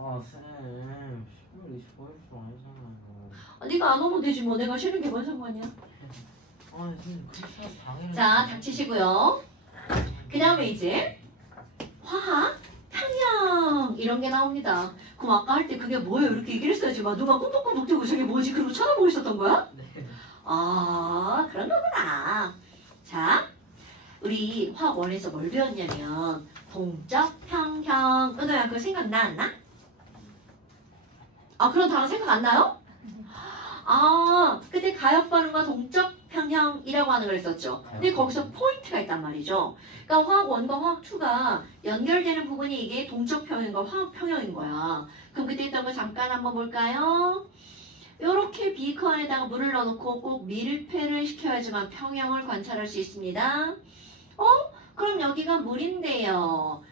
아, 쌤. 10월 25일도 아니잖아요. 네가 안 오면 되지 뭐. 내가 쉬는 게 뭔 상관이야. 아, 쌤, 크리스마스 당일에. 자, 닥치시고요. 그 다음에 이제 화학, 평형 이런 게 나옵니다. 그럼 아까 할 때 그게 뭐예요? 이렇게 얘기를 했어야지. 막 누가 꾹꾹꾹 뜨고 저게 뭐지? 그러고 쳐다보고 있었던 거야? 네. 아, 그런 거구나. 자, 우리 화학 원에서 뭘 배웠냐면 동적, 평형. 은호야, 그거 생각나 안 나? 아, 그런 단어 생각 안 나요? 아, 그때 가역 반응과 동적 평형이라고 하는 걸 했었죠. 근데 거기서 포인트가 있단 말이죠. 그러니까 화학 1과 화학 2가 연결되는 부분이 이게 동적 평형과 화학 평형인 거야. 그럼 그때 했던 거 잠깐 한번 볼까요? 이렇게 비커 안에다가 물을 넣어놓고 꼭 밀폐를 시켜야지만 평형을 관찰할 수 있습니다. 그럼 여기가 물인데요.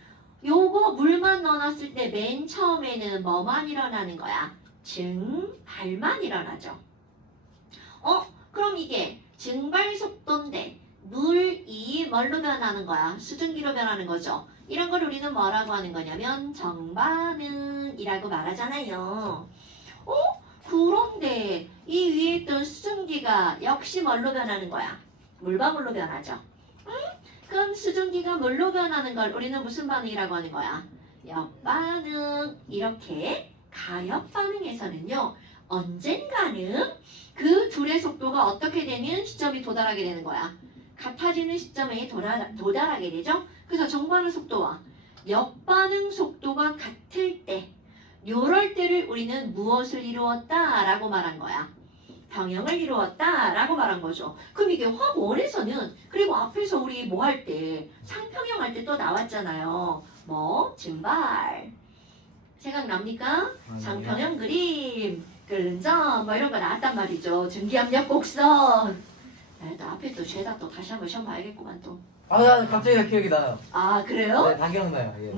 요거 물만 넣어놨을 때 맨 처음에는 뭐만 일어나는 거야? 증발만 일어나죠. 그럼 이게 증발 속도인데 물이 뭘로 변하는 거야? 수증기로 변하는 거죠. 이런 걸 우리는 뭐라고 하는 거냐면 정반응이라고 말하잖아요. 그런데 이 위에 있던 수증기가 역시 뭘로 변하는 거야? 물방울로 변하죠. 그럼 수증기가 물로 변하는 걸 우리는 무슨 반응이라고 하는 거야? 역반응. 이렇게 가역 반응에서는요. 언젠가는 그 둘의 속도가 어떻게 되는 시점이 도달하게 되는 거야? 같아지는 시점에 도달하게 되죠? 그래서 정반응 속도와 역반응 속도가 같을 때 요럴 때를 우리는 무엇을 이루었다라고 말한 거야? 평형을 이루었다라고 말한 거죠. 그럼 이게 화학 원에서는 그리고 앞에서 우리 뭐 할 때 상평형 할 때 또 나왔잖아요. 뭐 증발 생각납니까? 상평형 그림 끓는 점 뭐 이런 거 나왔단 말이죠. 증기압력 곡선. 또 앞에 또 죄다 또 다시 한번 시험 봐야겠구만 또. 아, 나 갑자기 기억이 나요. 아, 그래요? 네, 다 기억나요. 예.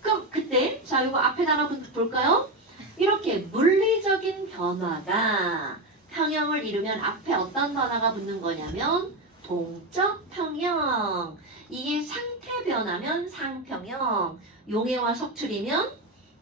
그럼 그때 자 이거 앞에 하나 볼까요? 이렇게 물리적인 변화가 평형을 이루면 앞에 어떤 변화가 붙는 거냐면 동적 평형. 이게 상태 변화면 상평형. 용해와 석출이면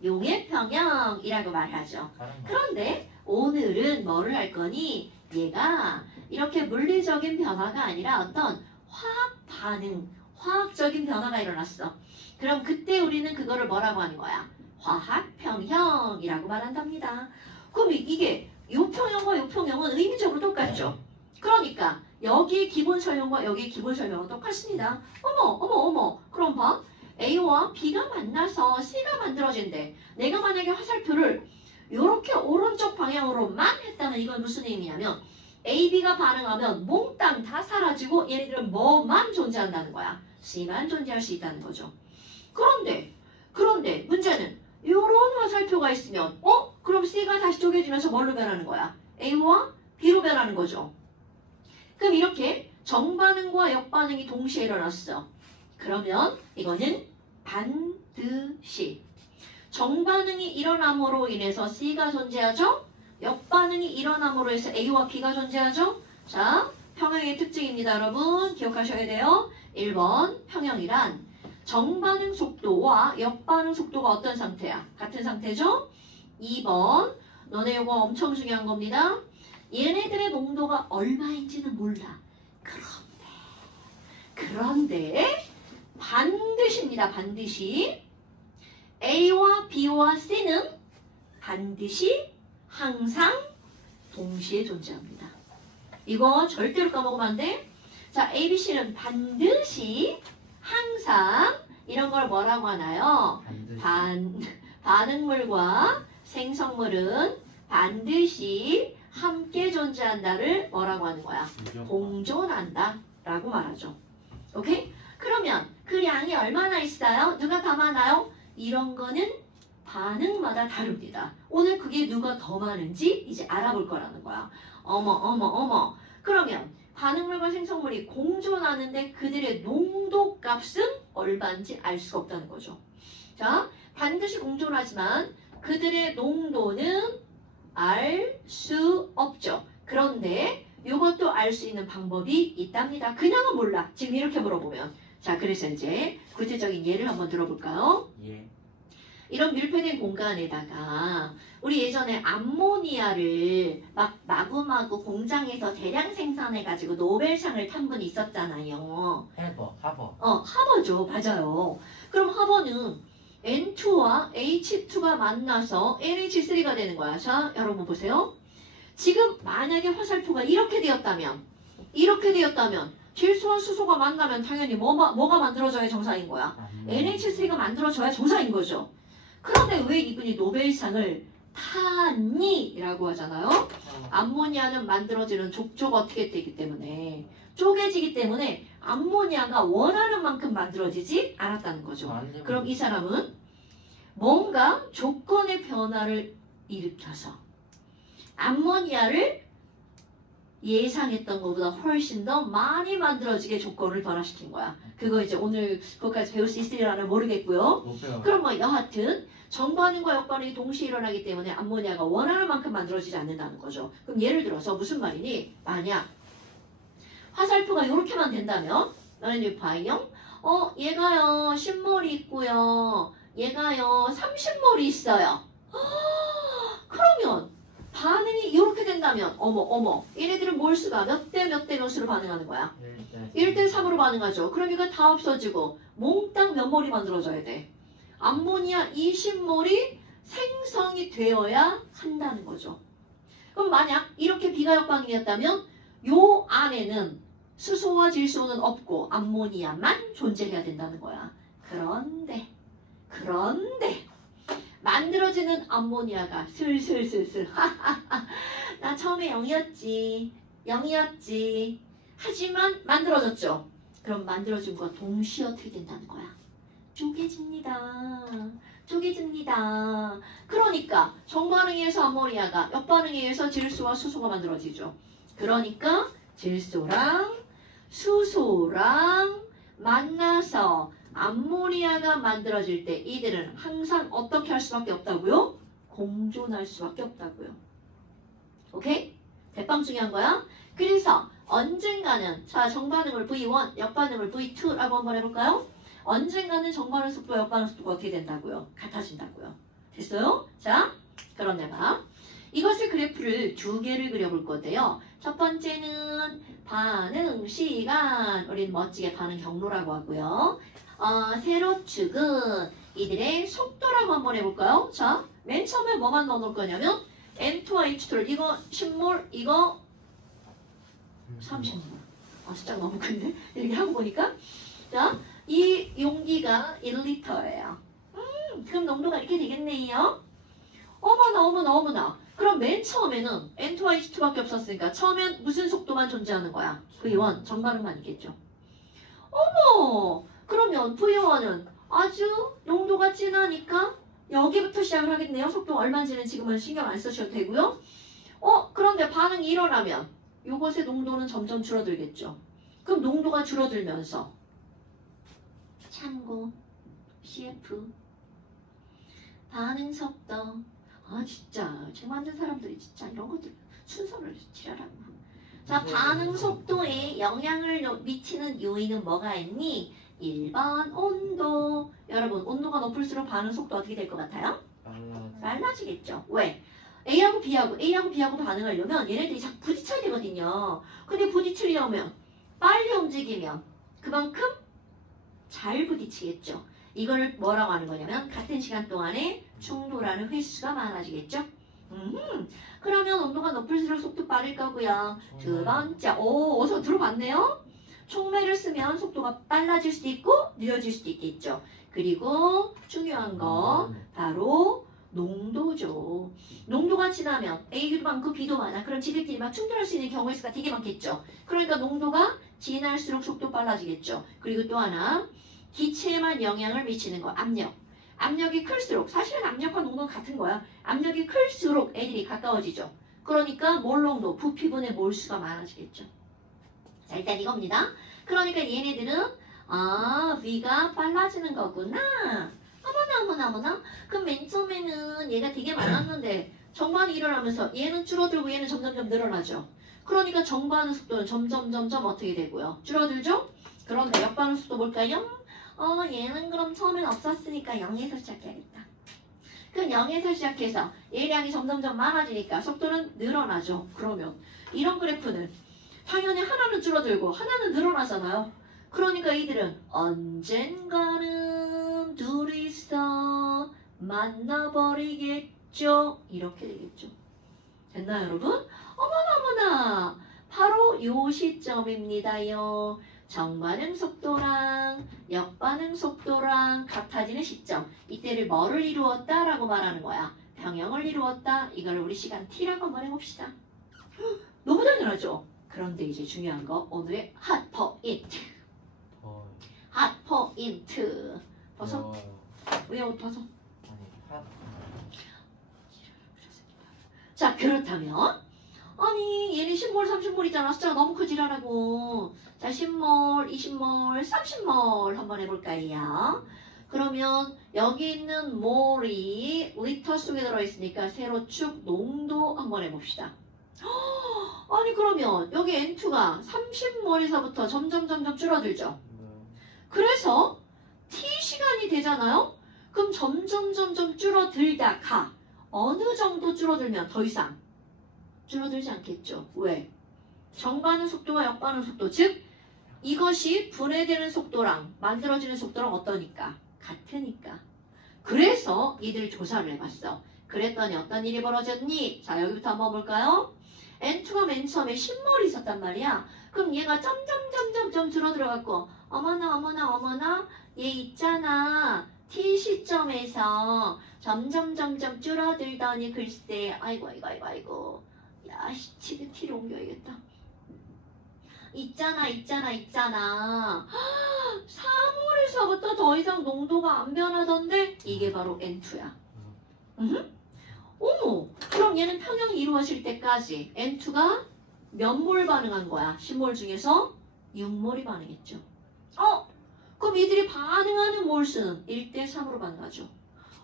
용해평형이라고 말하죠. 그런데 오늘은 뭐를 할 거니? 얘가 이렇게 물리적인 변화가 아니라 어떤 화학 반응, 화학적인 변화가 일어났어. 그럼 그때 우리는 그거를 뭐라고 하는 거야? 화학평형이라고 말한답니다. 그럼 이게 요 평형과 요 평형은 의미적으로 똑같죠. 그러니까 여기의 기본 설명과 여기의 기본 설명은 똑같습니다. 어머. 그럼 봐. A와 B가 만나서 C가 만들어진대. 내가 만약에 화살표를 이렇게 오른쪽 방향으로만 했다면 이건 무슨 의미냐면 A, B가 반응하면 몽땅 다 사라지고 얘네들은 뭐만 존재한다는 거야. C만 존재할 수 있다는 거죠. 그런데 문제는 이런 화살표가 있으면 그럼 C가 다시 쪼개지면서 뭘로 변하는 거야? A와 B로 변하는 거죠. 그럼 이렇게 정반응과 역반응이 동시에 일어났어. 그러면 이거는 반드시 정반응이 일어남으로 인해서 C가 존재하죠. 역반응이 일어남으로 해서 A와 B가 존재하죠. 자, 평형의 특징입니다. 여러분 기억하셔야 돼요. 1번 평형이란 정반응 속도와 역반응 속도가 어떤 상태야? 같은 상태죠? 2번 너네 이거 엄청 중요한 겁니다. 얘네들의 농도가 얼마인지는 몰라. 그런데 반드시입니다. 반드시 A와 B와 C는 반드시 항상 동시에 존재합니다. 이거 절대로 까먹으면 안 돼. 자, A, B, C는 반드시 항상 이런 걸 뭐라고 하나요? 반응물과 생성물은 반드시 함께 존재한다를 뭐라고 하는 거야? 공존한다 라고 말하죠. 오케이? 그러면 그 양이 얼마나 있어요? 누가 더 많아요? 이런 거는 반응마다 다릅니다. 오늘 그게 누가 더 많은지 이제 알아볼 거라는 거야. 어머. 그러면 반응물과 생성물이 공존하는데 그들의 농도 값은 얼마인지 알 수가 없다는 거죠. 자, 반드시 공존하지만 그들의 농도는 알 수 없죠. 그런데 이것도 알 수 있는 방법이 있답니다. 그냥은 몰라. 지금 이렇게 물어보면. 자, 그래서 이제 구체적인 예를 한번 들어볼까요? 예. 이런 밀폐된 공간에다가 우리 예전에 암모니아를 막 마구마구 공장에서 대량 생산해가지고 노벨상을 탄 분이 있었잖아요. 하버. 하버죠. 맞아요. 그럼 하버는 N2와 H2가 만나서 NH3가 되는 거야. 자, 여러분 보세요. 지금 만약에 화살표가 이렇게 되었다면 질소와 수소가 만나면 당연히 뭐가 만들어져야 정상인 거야? NH3가 만들어져야 정상인 거죠. 그런데 왜 이분이 노벨상을 타니? 라고 하잖아요. 암모니아는 만들어지는 족조가 어떻게 되기 때문에 쪼개지기 때문에 암모니아가 원하는 만큼 만들어지지 않았다는 거죠. 그럼 이 사람은 뭔가 조건의 변화를 일으켜서 암모니아를 예상했던 것보다 훨씬 더 많이 만들어지게 조건을 변화시킨 거야. 그거 이제 오늘 그것까지 배울 수 있으리라는 모르겠고요. 그럼 뭐 여하튼 정반응과 역반응이 동시에 일어나기 때문에 암모니아가 원하는 만큼 만들어지지 않는다는 거죠. 그럼 예를 들어서 무슨 말이니? 만약 화살표가 이렇게만 된다면 너네 봐요. 얘가요 10몰이 있고요. 얘가요 30몰이 있어요. 그러면 반응이 이렇게 된다면 어머 얘네들은 몰수가 몇 대 몇으로 반응하는 거야? 1대 3으로 반응하죠. 그럼 이거 다 없어지고 몽땅 몇 몰이 만들어져야 돼? 암모니아 20몰이 생성이 되어야 한다는 거죠. 그럼 만약 이렇게 비가역방이었다면 요 안에는 수소와 질소는 없고 암모니아만 존재해야 된다는 거야. 그런데 만들어지는 암모니아가 슬슬 나 처음에 0이었지 하지만 만들어졌죠. 그럼 만들어진 거와 동시에 어떻게 된다는 거야? 쪼개집니다. 그러니까 정반응에 의해서 암모니아가 역반응에 의해서 질소와 수소가 만들어지죠. 그러니까 질소랑 수소랑 만나서 암모니아가 만들어질 때 이들은 항상 어떻게 할 수밖에 없다고요? 공존할 수밖에 없다고요. 오케이? 대빵 중요한 거야. 그래서 언젠가는 자 정반응을 V1, 역반응을 V2라고 한번 해볼까요? 언젠가는 정반응 속도와 역반응 속도가 어떻게 된다고요? 같아진다고요. 됐어요? 자, 그런데 봐. 이것을 그래프를 두 개를 그려볼 건데요. 첫 번째는 반응 시간, 우리는 멋지게 반응 경로라고 하고요. 세로축은 이들의 속도라고 한번 해볼까요? 자, 맨 처음에 뭐만 넣어놓을 거냐면 N2와 H2를 이거 10몰, 이거 30몰. 숫자 너무 큰데? 이렇게 하고 보니까 자, 이 용기가 1리터예요. 그럼 농도가 이렇게 되겠네요. 어머나. 그럼 맨 처음에는 N2와 H2밖에 없었으니까 처음엔 무슨 속도만 존재하는 거야? V1, 정반응만 있겠죠. 그러면 V1은 아주 농도가 진하니까 여기부터 시작을 하겠네요. 속도가 얼마인지는 지금은 신경 안 쓰셔도 되고요. 그런데 반응이 일어나면 이것의 농도는 점점 줄어들겠죠. 그럼 농도가 줄어들면서 참고 CF 반응 속도 진짜 책 만든 사람들이 진짜 이런 것들 순서를 지랄하고 자 반응 속도에 영향을 미치는 요인은 뭐가 있니? 1번 온도. 여러분 온도가 높을수록 반응 속도 어떻게 될 것 같아요? 빨라지겠죠. 왜? A하고 B하고 반응하려면 얘네들이 자꾸 부딪혀야 되거든요. 근데 부딪히려면 빨리 움직이면 그만큼 잘 부딪히겠죠. 이거를 뭐라고 하는 거냐면 같은 시간 동안에 충돌하는 횟수가 많아지겠죠. 그러면 온도가 높을수록 속도 빠를 거고요. 두 번째, 어서 들어봤네요. 촉매를 쓰면 속도가 빨라질 수도 있고 느려질 수도 있겠죠. 그리고 중요한 거 바로 농도죠. 농도가 진하면 A도 많고 B도 많아. 그럼 지들끼리 막 충돌할 수 있는 경우의 수가 되게 많겠죠. 그러니까 농도가 진할수록 속도 빨라지겠죠. 그리고 또 하나 기체에만 영향을 미치는 거 압력. 압력이 클수록 사실은 압력과 농도는 같은 거야. 압력이 클수록 애들이 가까워지죠. 그러니까 몰농도 부피분의 몰수가 많아지겠죠. 자 일단 이겁니다. 그러니까 얘네들은 V가 빨라지는 거구나. 어머나. 그럼 맨 처음에는 얘가 되게 많았는데 정반이 일어나면서 얘는 줄어들고 얘는 점점점 늘어나죠. 그러니까 정반응 속도는 점점 어떻게 되고요? 줄어들죠? 그런데 역반응 속도 뭘까요? 얘는 그럼 처음엔 없었으니까 0에서 시작해야겠다. 그럼 0에서 시작해서 예량이 점점점 많아지니까 속도는 늘어나죠. 그러면 이런 그래프는 당연히 하나는 줄어들고 하나는 늘어나잖아요. 그러니까 이들은 언젠가는 둘이서 만나버리겠죠. 이렇게 되겠죠. 됐나요, 여러분? 어머나 바로 요 시점입니다요. 정반응 속도랑 역반응 속도랑 같아지는 시점. 이때를 뭐를 이루었다라고 말하는 거야. 평형을 이루었다. 이걸 우리 시간 T라고 한번 해봅시다. 너무 당연하죠? 그런데 이제 중요한 거 오늘의 핫 포인트. 핫 포인트. 벗어? 왜 옷 벗어? 자, 그렇다면 아니 얘는 10몰 30몰이잖아. 숫자가 너무 크지라라고. 자, 10몰 20몰 30몰 한번 해볼까요? 그러면 여기 있는 몰이 리터 속에 들어있으니까 세로축 농도 한번 해봅시다. 아니 그러면 여기 N2가 30몰에서부터 점점 줄어들죠. 그래서 T시간이 되잖아요. 그럼 점점 줄어들다가 어느 정도 줄어들면 더 이상 줄어들지 않겠죠. 왜? 정반응 속도와 역반응 속도, 즉 이것이 분해되는 속도랑 만들어지는 속도랑 어떠니까? 같으니까. 그래서 이들 조사를 해봤어. 그랬더니 어떤 일이 벌어졌니? 자, 여기부터 한번 볼까요? N2가 맨 처음에 10몰이 있었단 말이야. 그럼 얘가 점점 줄어들어갖고 어머나 얘 있잖아. T 시점에서 점점 줄어들더니 글쎄 아이고 야 지금 T를 옮겨야겠다. 있잖아 3몰에서부터 더 이상 농도가 안 변하던데 이게 바로 N2야. 어머, 그럼 얘는 평형이 이루어질 때까지 N2가 몇 몰 반응한 거야? 10몰 중에서 6몰이 반응했죠. 그럼 이들이 반응하는 몰수는 1대3으로 반응하죠.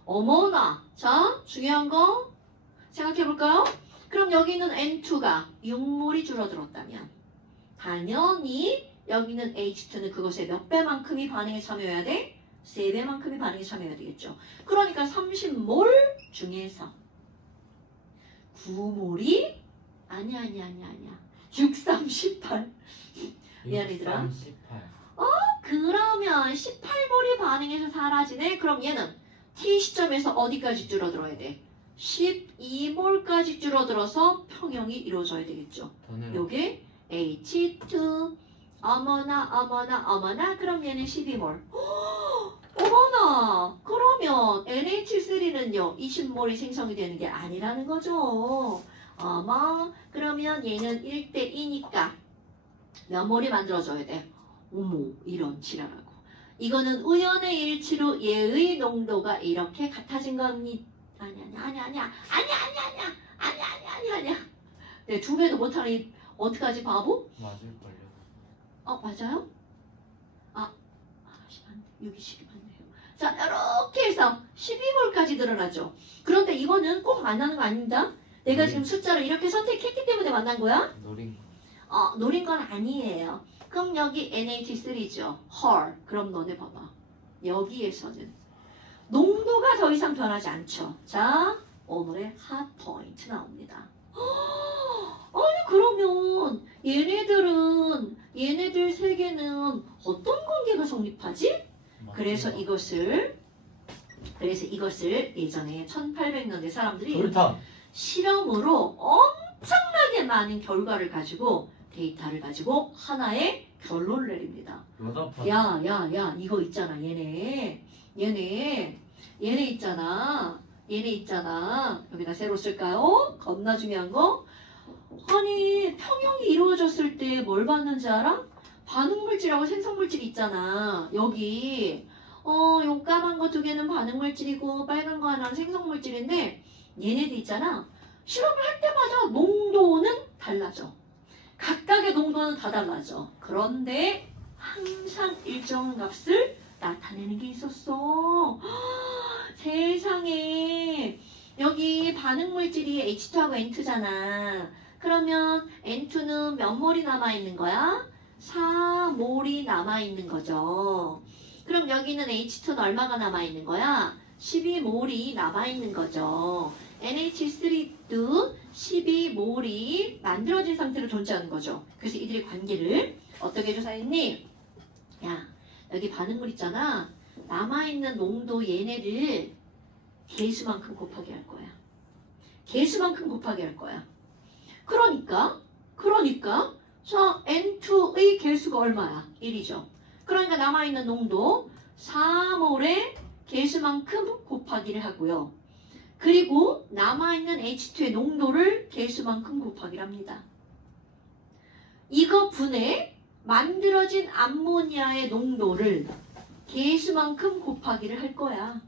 어머나, 자, 중요한 거 생각해볼까요? 그럼 여기는 N2가 6몰이 줄어들었다면 당연히 여기는 H2는 그것의 몇 배만큼이 반응에 참여해야 돼? 3배만큼이 반응에 참여해야 되겠죠. 그러니까 30몰 중에서 9몰이 아니야 6, 3, 18 미안해들아. 그러면 18몰이 반응해서 사라지네? 그럼 얘는 T 시점에서 어디까지 줄어들어야 돼? 12몰까지 줄어들어서 평형이 이루어져야 되겠죠. 요게 H2 어머나 그럼 얘는 12몰. 어머나 그러면 NH3는요 20몰이 생성이 되는 게 아니라는 거죠. 어머 그러면 얘는 1대2니까 몇 몰이 만들어져야 돼? 어머 이런 지랄하고 이거는 우연의 일치로 얘의 농도가 이렇게 같아진 겁니다. 아니야 네, 2배도 못하니 어떡하지 바보? 맞을걸요. 맞아요? 여기 12 맞네요. 자 이렇게 해서 12몰까지 늘어나죠. 그런데 이거는 꼭 만나는 거 아닙니다. 내가 지금 숫자를 이렇게 선택했기 때문에 만난 거야? 노린 건 아니에요. 그럼 여기 NH3죠. 헐. 그럼 너네 봐봐. 여기에서는 농도가 더 이상 변하지 않죠. 자, 오늘의 핫 포인트 나옵니다. 아니 그러면 얘네들 세 개는 어떤 관계가 성립하지? 그래서 이것을 예전에 1800년대 사람들이 실험으로 엄청나게 많은 결과를 가지고 데이터를 가지고 하나의 결론을 내립니다. 야 이거 있잖아 얘네 있잖아 여기다 세로 쓸까요? 겁나 중요한 거. 아니 평형이 이루어졌을 때 뭘 봤는지 알아? 반응물질하고 생성물질이 있잖아. 여기 요 까만 거 2개는 반응물질이고 빨간 거 하나는 생성물질인데 얘네들 있잖아. 실험을 할 때마다 농도는 달라져. 각각의 농도는 다 달라져. 그런데 항상 일정 값을 나타내는 게 있었어. 세상에 여기 반응물질이 H2하고 N2잖아. 그러면 N2는 몇 몰이 남아있는 거야? 4몰이 남아있는 거죠. 그럼 여기는 H2는 얼마가 남아있는 거야? 12몰이 남아있는 거죠. NH3도 12몰이 만들어진 상태로 존재하는 거죠. 그래서 이들의 관계를 어떻게 조사했니? 야, 여기 반응물 있잖아. 남아있는 농도 얘네를 개수만큼 곱하기 할 거야. 개수만큼 곱하기 할 거야. 그러니까 자, N2의 개수가 얼마야? 1이죠. 그러니까 남아있는 농도 4몰의 개수만큼 곱하기를 하고요. 그리고 남아있는 H2의 농도를 개수만큼 곱하기를 합니다. 이거 분해 만들어진 암모니아의 농도를 개수만큼 곱하기를 할 거야.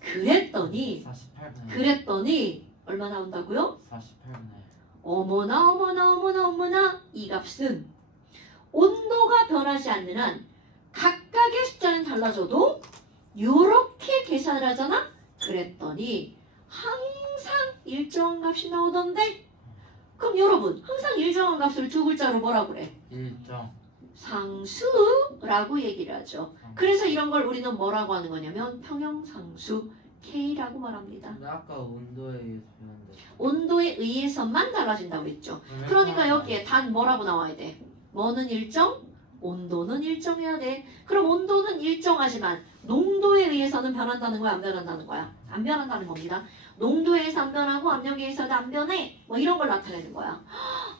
그랬더니 48분의 얼마 나온다고요? 48분의 어머나 이 값은 온도가 변하지 않는 한 각각의 숫자는 달라져도 요렇게 계산을 하잖아? 그랬더니 항상 일정한 값이 나오던데? 그럼 여러분 항상 일정한 값을 두 글자로 뭐라 그래? 일정 상수라고 얘기를 하죠. 그래서 이런 걸 우리는 뭐라고 하는 거냐면 평형상수 K라고 말합니다. 근데 아까 온도에 의해서 배웠는데 온도에 의해서만 달라진다고 했죠. 그러니까 여기에 단 뭐라고 나와야 돼? 뭐는 일정? 온도는 일정해야 돼. 그럼 온도는 일정하지만 농도에 의해서는 변한다는 거야? 안 변한다는 거야? 안 변한다는 겁니다. 농도에 의해서 안 변하고 압력에 의해서는 안 변해. 뭐 이런 걸 나타내는 거야.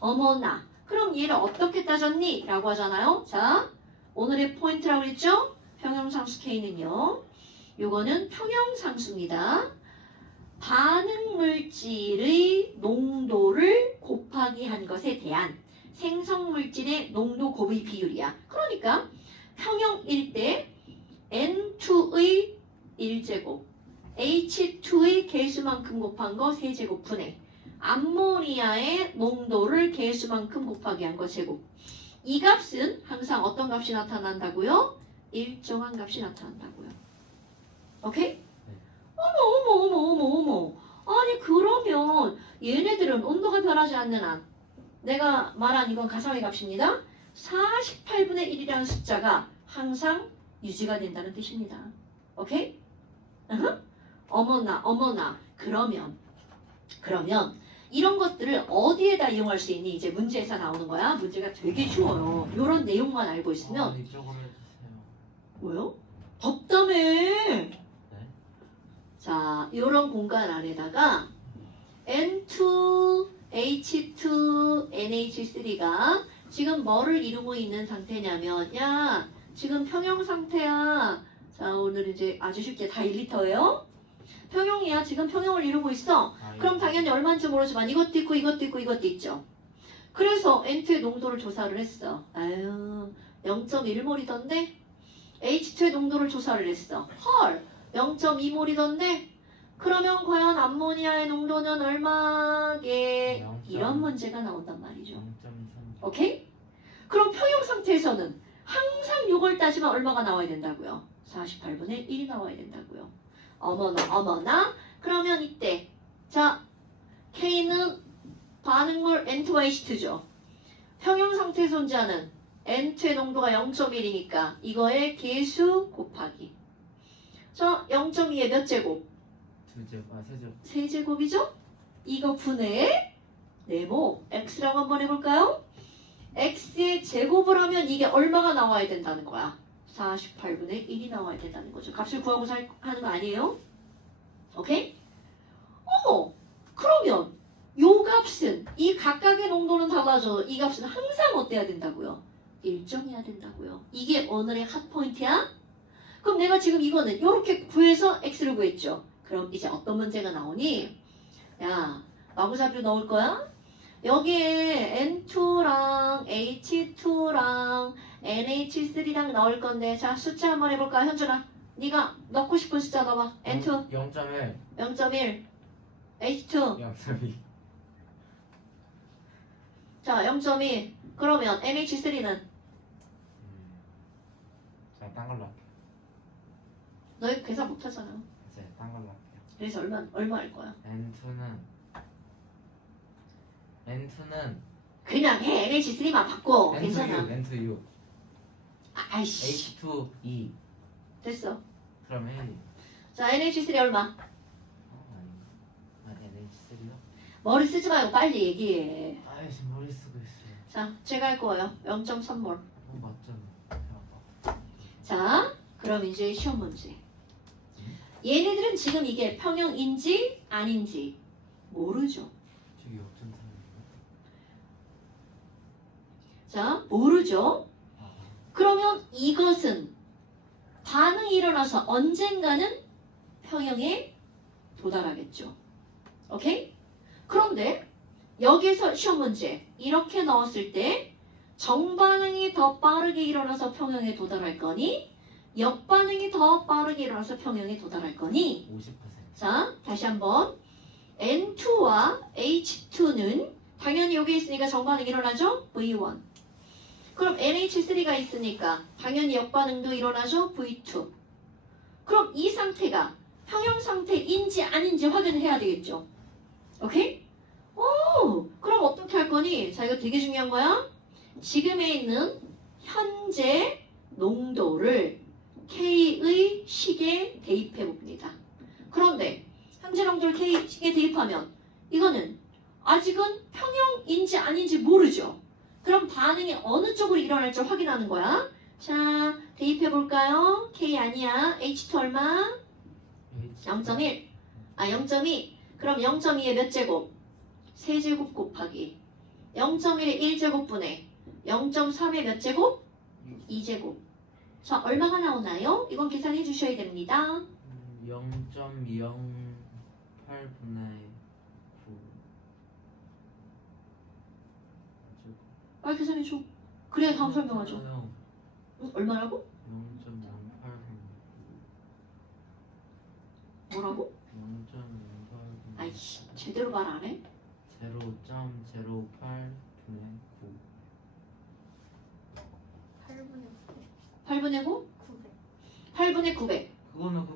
어머나. 그럼 얘를 어떻게 따졌니? 라고 하잖아요. 자, 오늘의 포인트라고 했죠? 평형상수 K는요. 요거는 평형상수입니다. 반응물질의 농도를 곱하기 한 것에 대한 생성물질의 농도 곱의 비율이야. 그러니까 평형일 때 N2의 1제곱, H2의 개수만큼 곱한 거 3제곱 분의 암모니아의 농도를 개수만큼 곱하기 한 거 제곱. 이 값은 항상 어떤 값이 나타난다고요? 일정한 값이 나타난다고요. 오케이? 어머. 아니 그러면 얘네들은 온도가 변하지 않는 한 내가 말한 이건 가상의 값입니다. 48분의 1이라는 숫자가 항상 유지가 된다는 뜻입니다. 오케이? 어머나. 그러면 이런 것들을 어디에다 이용할 수 있니? 이제 문제에서 나오는 거야. 문제가 되게 쉬워요. 이런 내용만 알고 있으면 이쪽으로 해주세요. 뭐요? 덥다며. 자, 이런 공간 안에다가 N2, H2, NH3가 지금 뭐를 이루고 있는 상태냐면 야, 지금 평형 상태야. 자, 오늘 이제 아주 쉽게 다 1리터예요. 평형이야. 지금 평형을 이루고 있어. 그럼 당연히 얼마인지 모르지만 이것도 있고 이것도 있죠. 그래서 N2의 농도를 조사를 했어. 아유, 0.1몰이던데? H2의 농도를 조사를 했어. 헐, 0.2몰이던데? 그러면 과연 암모니아의 농도는 얼마게? 이런 문제가 나온단 말이죠. 0.3 오케이? 그럼 평형 상태에서는 항상 이걸 따지면 얼마가 나와야 된다고요? 48분의 1이 나와야 된다고요. 어머나. 그러면 이때 자, K는 반응물 N2와 H2죠. 평형 상태에 존재하는 N2의 농도가 0.1이니까 이거의 개수 곱하기. 자, 0.2의 몇 제곱? 2제곱, 3제곱. 3제곱이죠? 이거 분해 네모 X라고 한번 해볼까요? X의 제곱을 하면 이게 얼마가 나와야 된다는 거야? 48분의 1이 나와야 된다는 거죠. 값을 구하고서 하는 거 아니에요? 오케이? 어머! 그러면 요 값은 이 각각의 농도는 달라져. 이 값은 항상 어때야 된다고요? 일정해야 된다고요. 이게 오늘의 핫포인트야? 그럼 내가 지금 이거는 이렇게 구해서 X를 구했죠. 그럼 이제 어떤 문제가 나오니? 야, 마구잡이로 넣을 거야? 여기에 N2랑 H2랑 NH3랑 넣을 건데 자, 숫자 한번 해볼까? 현준아, 네가 넣고 싶은 숫자 넣어봐. N2 0.1 0.1 H2 0.2 자, 0.2 그러면 NH3는 자, 딴 걸로 할게요. 너희 계산 못하잖아. 이제 딴 걸로 할게요. 그래서 얼마 할 거야? N2는 그냥 해. NH3만 바꿔. 괜찮아. N2U 아이씨. H2 E 됐어. 그럼 1 자, NH3 얼마? 아니 NH3요? 머리 쓰지 말고 빨리 얘기해. 아이씨 머리 쓰고 있어요. 자, 제가 할 거예요. 0.3몰. 맞잖아. 자, 그럼 이제 시험 문제. 얘네들은 지금 이게 평형인지 아닌지 모르죠. 저기 역전사인가요? 자, 모르죠. 아, 그러면 이것은 반응이 일어나서 언젠가는 평형에 도달하겠죠. 오케이? 그런데 여기서 시험 문제 이렇게 넣었을 때 정반응이 더 빠르게 일어나서 평형에 도달할 거니 역반응이 더 빠르게 일어나서 평형에 도달할 거니 50%. 자, 다시 한번 N2와 H2는 당연히 여기 있으니까 정반응이 일어나죠? V1. 그럼 NH3가 있으니까 당연히 역반응도 일어나죠? V2. 그럼 이 상태가 평형 상태인지 아닌지 확인해야 되겠죠? 오케이? 오, 그럼 어떻게 할 거니? 자, 이거 되게 중요한 거야. 지금에 있는 현재 농도를 K의 식에 대입해 봅니다. 그런데 현재 농도를 K 식에 대입하면 이거는 아직은 평형인지 아닌지 모르죠. 그럼 반응이 어느 쪽으로 일어날지 확인하는 거야. 자, 대입해 볼까요? K 아니야. H2 얼마? 0.1. 아, 0.2. 그럼 0.2에 몇 제곱? 세제곱 곱하기 0.1에 1제곱분의 0.3에 몇 제곱? 2제곱. 자, 얼마가 나오나요? 이건 계산해 주셔야 됩니다. 0.08분의 9. 빨리 계산해 줘. 그래야 다음 설명하죠. 응, 얼마라고? 0.08분의 뭐라고? 0.08분의 아이씨, 제대로 말 안 해? 0.08분의 9. 8분의 9? 8분의 900. 그거는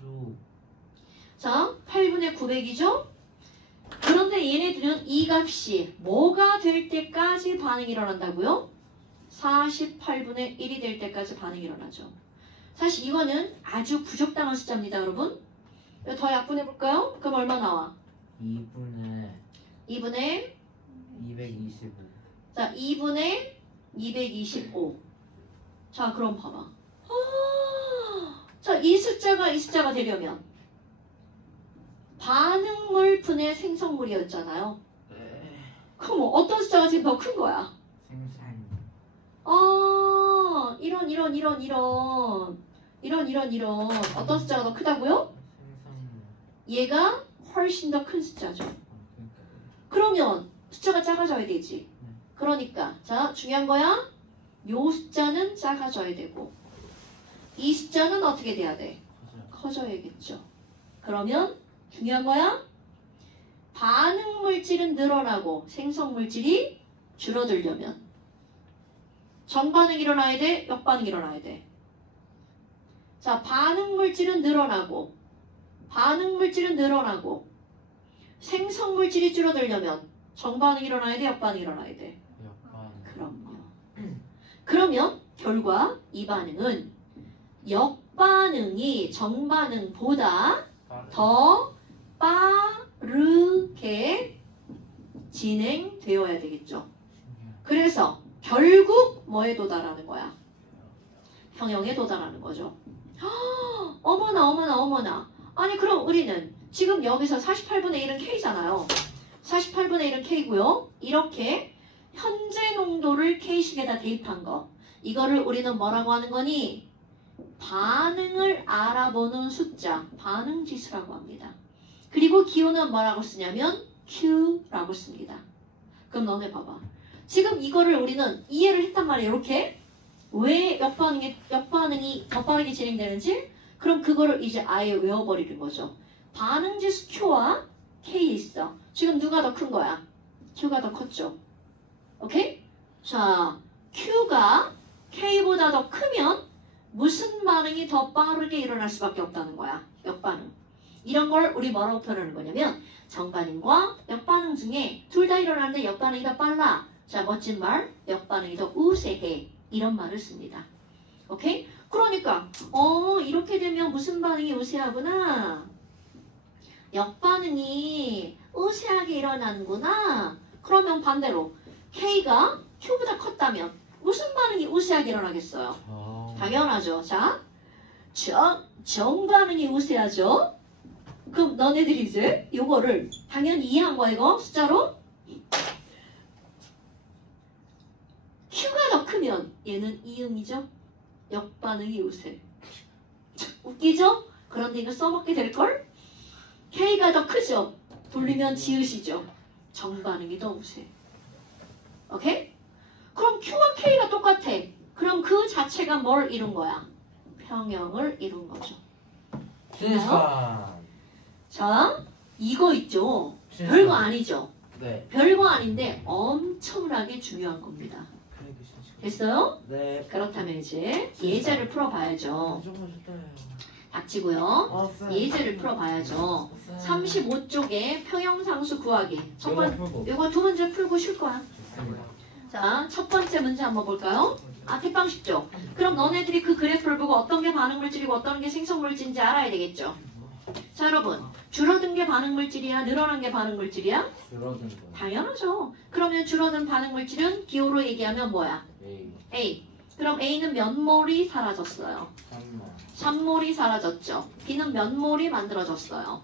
좀 자, 8분의 900이죠? 그런데 얘네들은 이 값이 뭐가 될 때까지 반응이 일어난다고요? 48분의 1이 될 때까지 반응이 일어나죠. 사실 이거는 아주 부적당한 숫자입니다, 여러분. 더 약분해볼까요? 그럼 얼마 나와? 2분의 2분의 225. 자, 2분의 225. 자, 그럼 봐봐. 자, 이 숫자가 되려면 반응물 분의 생성물이었잖아요. 그럼 뭐 어떤 숫자가 지금 더 큰 거야? 생산. 이런. 어떤 숫자가 더 크다고요? 생산물. 얘가 훨씬 더 큰 숫자죠. 그러니까 그러면 숫자가 작아져야 되지. 그러니까 자, 중요한 거야. 요 숫자는 작아져야 되고 이 숫자는 어떻게 돼야 돼? 커져야겠죠. 그러면 중요한 거야. 반응 물질은 늘어나고 생성 물질이 줄어들려면 정반응 일어나야 돼? 역반응 일어나야 돼? 자, 반응 물질은 늘어나고 생성 물질이 줄어들려면 정반응 일어나야 돼? 역반응 일어나야 돼? 그럼요. 그러면 결과 이 반응은 역반응이 정반응보다 더 빠르게 진행되어야 되겠죠. 그래서 결국 뭐에 도달하는 거야? 평형에 도달하는 거죠. 어머나. 아니 그럼 우리는 지금 여기서 48분의 1은 K잖아요. 48분의 1은 K고요. 이렇게 현재 농도를 K식에다 대입한 거. 이거를 우리는 뭐라고 하는 거니? 반응을 알아보는 숫자, 반응지수라고 합니다. 그리고 기호는 뭐라고 쓰냐면 Q라고 씁니다. 그럼 너네 봐봐. 지금 이거를 우리는 이해를 했단 말이에요. 이렇게. 왜 역반응이 더 빠르게 진행되는지? 그럼 그거를 이제 아예 외워버리는 거죠. 반응지수 Q와 K 있어. 지금 누가 더 큰 거야? Q가 더 컸죠. 오케이? 자, Q가 K보다 더 크면 무슨 반응이 더 빠르게 일어날 수밖에 없다는 거야. 역반응. 이런 걸 우리 뭐라고 표현하는 거냐면 정반응과 역반응 중에 둘 다 일어나는데 역반응이 더 빨라. 자, 멋진 말. 역반응이 더 우세해. 이런 말을 씁니다. 오케이? 그러니까 이렇게 되면 무슨 반응이 우세하구나. 역반응이 우세하게 일어나는구나. 그러면 반대로 K가 Q보다 컸다면 무슨 반응이 우세하게 일어나겠어요? 당연하죠. 자, 정반응이 우세하죠. 그럼 너네들이 이제 요거를 당연히 이해한 거야 이거 숫자로. Q가 더 크면 얘는 이응이죠. 역반응이 우세. 웃기죠? 그런데 이거 써먹게 될걸? K가 더 크죠? 돌리면 지읒이죠. 정반응이 더 우세. 오케이? 그럼 Q와 K가 똑같아. 그럼 그 자체가 뭘 이룬 거야? 평형을 이룬 거죠. 실선. 자, 이거 있죠? 별거 아니죠? 네. 별거 아닌데 엄청나게 중요한 겁니다. 됐어요? 네. 그렇다면 이제 예제를 풀어봐야죠. 닥치고요. 예제를 풀어봐야죠. 35쪽에 평형상수 구하기. 이거 두 문제 풀고 쉴 거야. 좋습니다. 자, 첫 번째 문제 한번 볼까요? 택방 쉽죠? 그럼 너네들이 그 그래프를 보고 어떤 게 반응물질이고 어떤 게 생성물질인지 알아야 되겠죠? 자, 여러분. 줄어든 게 반응물질이야? 늘어난 게 반응물질이야? 줄어든 거. 당연하죠. 그러면 줄어든 반응물질은 기호로 얘기하면 뭐야? A. A. 그럼 A는 몇 몰이 사라졌어요? 3몰이 사라졌죠. B는 몇 몰이 만들어졌어요?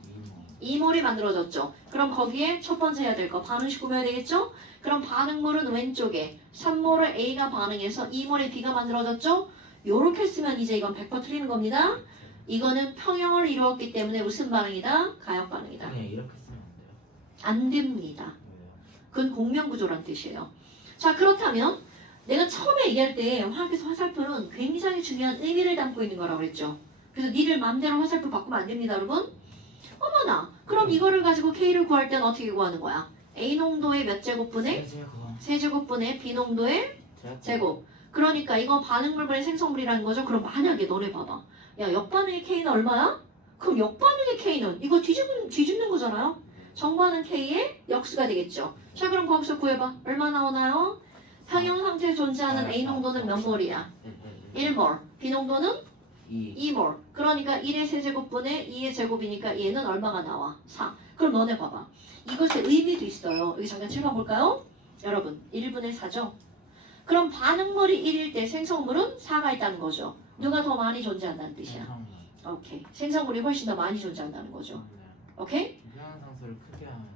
2몰이 만들어졌죠. 그럼 거기에 첫 번째 해야 될 거 반응식 구해야 되겠죠? 그럼 반응물은 왼쪽에 3몰을 A가 반응해서 2몰에 B가 만들어졌죠? 요렇게 쓰면 이제 이건 100% 틀리는 겁니다. 이거는 평형을 이루었기 때문에 무슨 반응이다? 가역 반응이다. 그냥 이렇게 쓰면 안 돼요. 안 됩니다. 왜요? 그건 공명구조란 뜻이에요. 자, 그렇다면 내가 처음에 얘기할 때 화학에서 화살표는 굉장히 중요한 의미를 담고 있는 거라고 그랬죠. 그래서 니들 맘대로 화살표 바꾸면 안 됩니다, 여러분. 어머나, 그럼 이거를 가지고 K를 구할 때는 어떻게 구하는 거야? A 농도의 몇 제곱분의? 세제곱분의 B 농도의 제곱. 그러니까 이거 반응물분의 생성물이라는 거죠. 그럼 만약에 너네 봐봐. 야, 역반응의 K는 얼마야? 그럼 역반응의 K는 이거 뒤집는 거잖아요. 정반응 K의 역수가 되겠죠. 자, 그럼 거기서 구해봐. 얼마 나오나요? 평형 상태에 존재하는 A 농도는 몇 몰이야? 1몰. B 농도는 2몰. 그러니까 1의 세제곱분의 2의 제곱이니까 얘는 얼마가 나와? 4. 그럼 너네 봐봐. 이것의 의미도 있어요. 여기 잠깐 칠판 볼까요? 여러분, 1분의 4죠? 그럼 반응물이 1일 때 생성물은 4가 있다는 거죠. 누가 더 많이 존재한다는 뜻이야? 오케이. 생성물이 훨씬 더 많이 존재한다는 거죠. 오케이? 평형상수를 크게 하면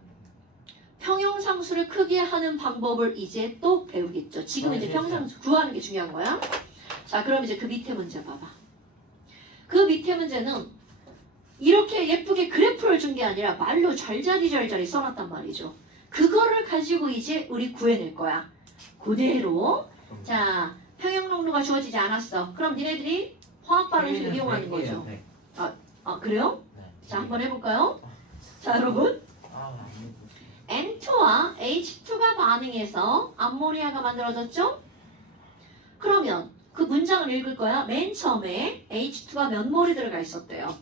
평형상수를 크게 하는 방법을 이제 또 배우겠죠. 지금 이제 평형상수 구하는 게 중요한 거야. 자, 그럼 이제 그 밑에 문제 봐봐. 그 밑에 문제는 이렇게 예쁘게 그래프를 준 게 아니라 말로 잘자리 써놨단 말이죠. 그거를 가지고 이제 우리 구해낼 거야. 그대로. 자, 평형 농도가 주어지지 않았어. 그럼 니네들이 화학 반응식을 이용하는 거죠. 그래요? 네. 자, 한번 해볼까요? 자, 여러분. N2와 H2가 반응해서 암모니아가 만들어졌죠? 그러면 그 문장을 읽을 거야. 맨 처음에 H2가 몇 몰이 들어가 있었대요?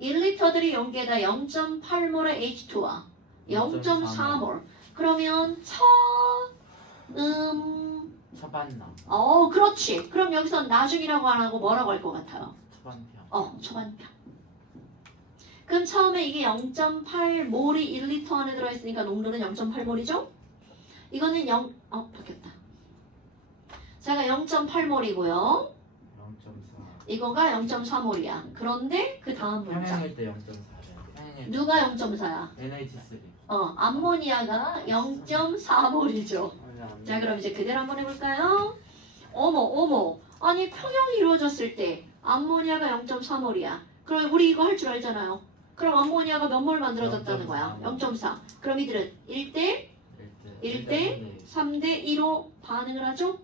1리터들이 용기에다 0.8몰의 H2와 0.4몰. 그러면 처반나. 그렇지. 그럼 여기서 나중이라고 안 하고 뭐라고 할 것 같아요? 초반평. 초반평. 그럼 처음에 이게 0.8몰이 1리터 안에 들어있으니까 농도는 0.8몰이죠? 이거는 바뀌었다. 제가 0.8몰이고요. 0.4. 이거가 0.4몰이야. 그런데 그 다음 문장. 평형일 때 0.4래. 누가 0.4야? NH3. 암모니아가 0.4몰이죠. 자, 그럼 이제 그대로 한번 해볼까요? 어머. 아니, 평형이 이루어졌을 때 암모니아가 0.4몰이야. 그럼 우리 이거 할 줄 알잖아요. 그럼 암모니아가 몇 몰 만들어졌다는 거야? 0.4. 그럼 이들은 1대 3대 2로 반응을 하죠?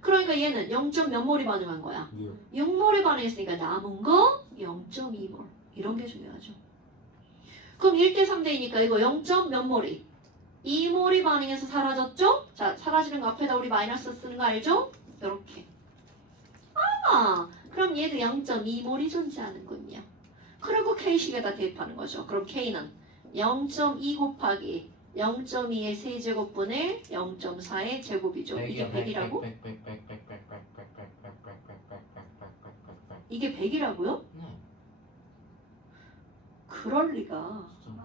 그러니까 얘는 0. 몇 몰이 반응한 거야? 6몰이 반응했으니까 남은 거 0.2몰. 이런 게 중요하죠. 그럼 1대 3대이니까 이거 0. 몇 몰이? 2몰이 반응해서 사라졌죠? 자, 사라지는 거 앞에다 우리 마이너스 쓰는 거 알죠? 이렇게. 그럼 얘도 0.2몰이 존재하는군요. 그리고 K식에다 대입하는 거죠. 그럼 K는 0.2 곱하기 0.2의 세제곱분의 0.4의 제곱이죠. 이게 100이라고? 이게 100이라고요? 네. 그럴 리가. 진짜.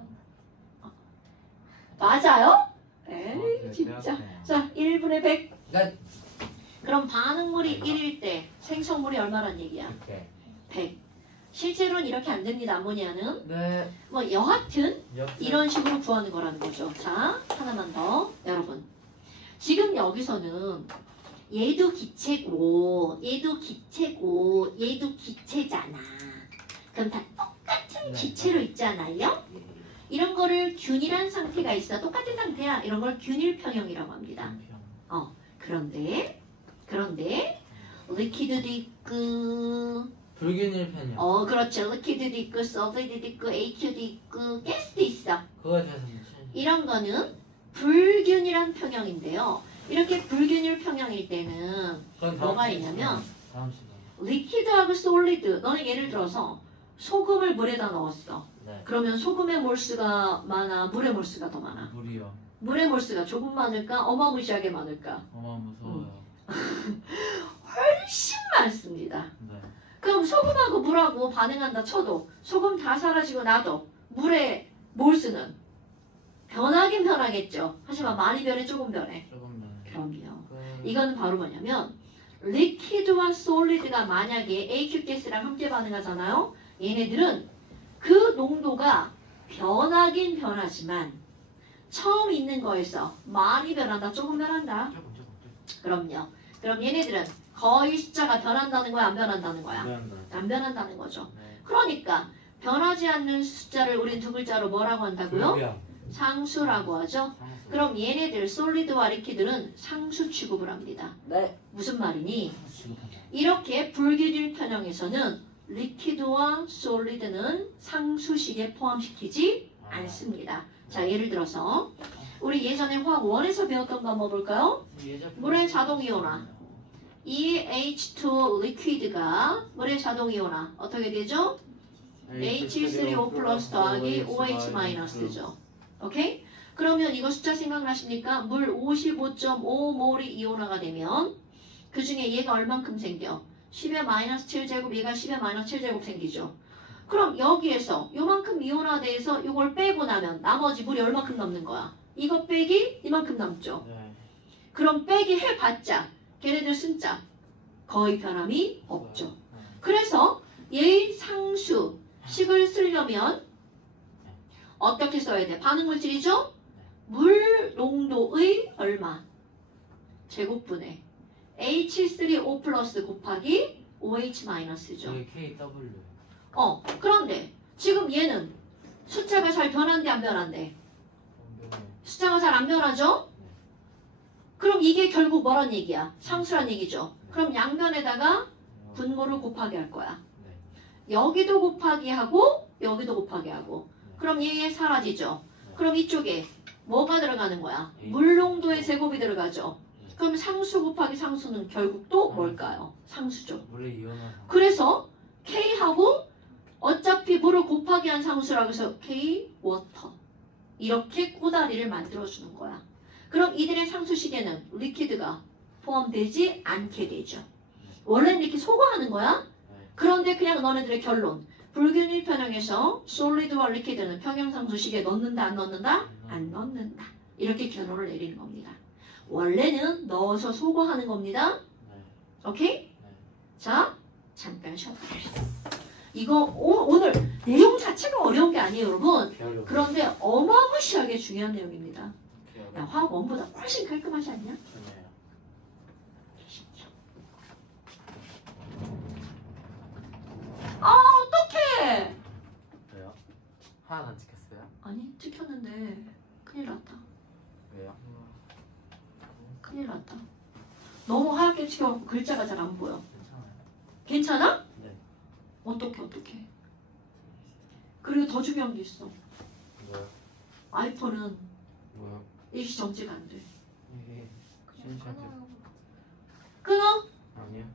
맞아요? 네, 에이 진짜. 대학교야. 자 1분의 100. 네. 그럼 반응물이 1일 때 생성물이 얼마란 얘기야? 이렇게. 100. 실제로는 이렇게 안 됩니다. 암모니아는. 네. 뭐 여하튼 옆에. 이런 식으로 구하는 거라는 거죠. 자 하나만 더 여러분. 지금 여기서는 얘도 기체고 얘도 기체고 얘도 기체잖아. 그럼 다 똑같은 네. 기체로 있잖아요. 이런 거를 균일한 상태가 있어. 똑같은 상태야. 이런 걸 균일평형이라고 합니다. 그런데 리퀴드도 있고 불균일 편이요. 그렇죠. 리퀴드도 있고 솔리드도 있고 AQ도 있고 가스도 있어. 그거에 대해서 이런 거는 불균일한 평형인데요. 이렇게 불균일 평형일 때는 뭐가 있냐면 다음 시간. 리퀴드하고 솔리드. 너는 예를 들어서 소금을 물에다 넣었어. 네. 그러면 소금의 몰수가 많아? 물의 몰수가 더 많아? 물이요. 물의 몰수가 조금 많을까? 어마무시하게 많을까? 어마 무서워요. 훨씬 많습니다. 네. 그럼 소금하고 물하고 반응한다 쳐도 소금 다 사라지고 나도 물의 몰수는 변하긴 변하겠죠. 하지만 많이 변해 조금 변해. 조금만. 그럼요. 그... 이거는 바로 뭐냐면 리퀴드와 솔리드가 만약에 AQ 가스랑 함께 반응하잖아요. 얘네들은 그 농도가 변하긴 변하지만 처음 있는 거에서 많이 변한다, 조금 변한다. 조금. 그럼요. 그럼 얘네들은 거의 숫자가 변한다는 거야, 안 변한다는 거야? 미안합니다. 안 변한다는 거죠. 네. 그러니까 변하지 않는 숫자를 우린 두 글자로 뭐라고 한다고요? 불변. 상수라고 하죠. 상수. 그럼 얘네들 솔리드와 리퀴드는 상수 취급을 합니다. 네. 무슨 말이니? 상수 취급하자. 이렇게 불균일 편형에서는 리퀴드와 솔리드는 상수식에 포함시키지 않습니다. 자, 예를 들어서 우리 예전에 화학 1에서 배웠던 거 한번 볼까요? 물의 자동이온화. 이 H2 리퀴드가 물의 자동이온화 어떻게 되죠? H3O 플러스 더하기 OH 마이너스죠. 오케이? 그러면 이거 숫자 생각나십니까? 물 55.5몰이 이온화가 되면 그 중에 얘가 얼만큼 생겨? 10의 마이너스 7제곱, 얘가 10의 마이너스 7제곱 생기죠. 그럼 여기에서 요만큼 이온화돼서 이걸 빼고 나면 나머지 물이 얼만큼 남는 거야? 이거 빼기 이만큼 남죠. 네. 그럼 빼기 해봤자 걔네들 쓴자 거의 변함이 없죠. 그래서 얘의 상수식을 쓰려면 어떻게 써야 돼? 반응물질이죠? 물 농도의 얼마? 제곱분의 H3O 플러스 곱하기 OH 마이너스죠. 이게 KW. 그런데 지금 얘는 숫자가 잘 변한대 안 변한대? 숫자가 잘 안 변하죠? 그럼 이게 결국 뭐란 얘기야? 상수란 얘기죠. 그럼 양변에다가 분모를 곱하기 할 거야. 여기도 곱하기 하고 여기도 곱하기 하고. 그럼 얘 사라지죠. 그럼 이쪽에 뭐가 들어가는 거야? 물 농도의 제곱이 들어가죠. 그럼 상수 곱하기 상수는 결국 또 뭘까요? 상수죠. 물의 이온화. 그래서 K하고 어차피 물을 곱하기 한 상수라고 해서 K 워터 이렇게 꼬다리를 만들어주는 거야. 그럼 이들의 상수식에는 리퀴드가 포함되지 않게 되죠. 원래는 이렇게 소거하는 거야. 그런데 그냥 너네들의 결론. 불균일 편형에서 솔리드와 리퀴드는 평형상수식에 넣는다 안 넣는다? 안 넣는다. 이렇게 결론을 내리는 겁니다. 원래는 넣어서 소거하는 겁니다. 오케이? 자, 잠깐 쉬었다. 이거 오늘 내용 자체가 어려운 게 아니에요, 여러분. 그런데 어마무시하게 중요한 내용입니다. 야, 화학 원보다 훨씬 깔끔하지 않냐? 아, 어떡해! 왜요? 하나 안 찍혔어요? 아니, 찍혔는데 큰일 났다. 왜요? 큰일 났다. 너무 하얗게 찍혀갖고 글자가 잘 안 보여. 괜찮아요. 괜찮아? 네. 어떡해. 그리고 더 중요한 게 있어. 뭐요? 아이폰은 뭐요? 일시 정지가 안 돼. 이게 시원시원하게. 끊어? 아니요.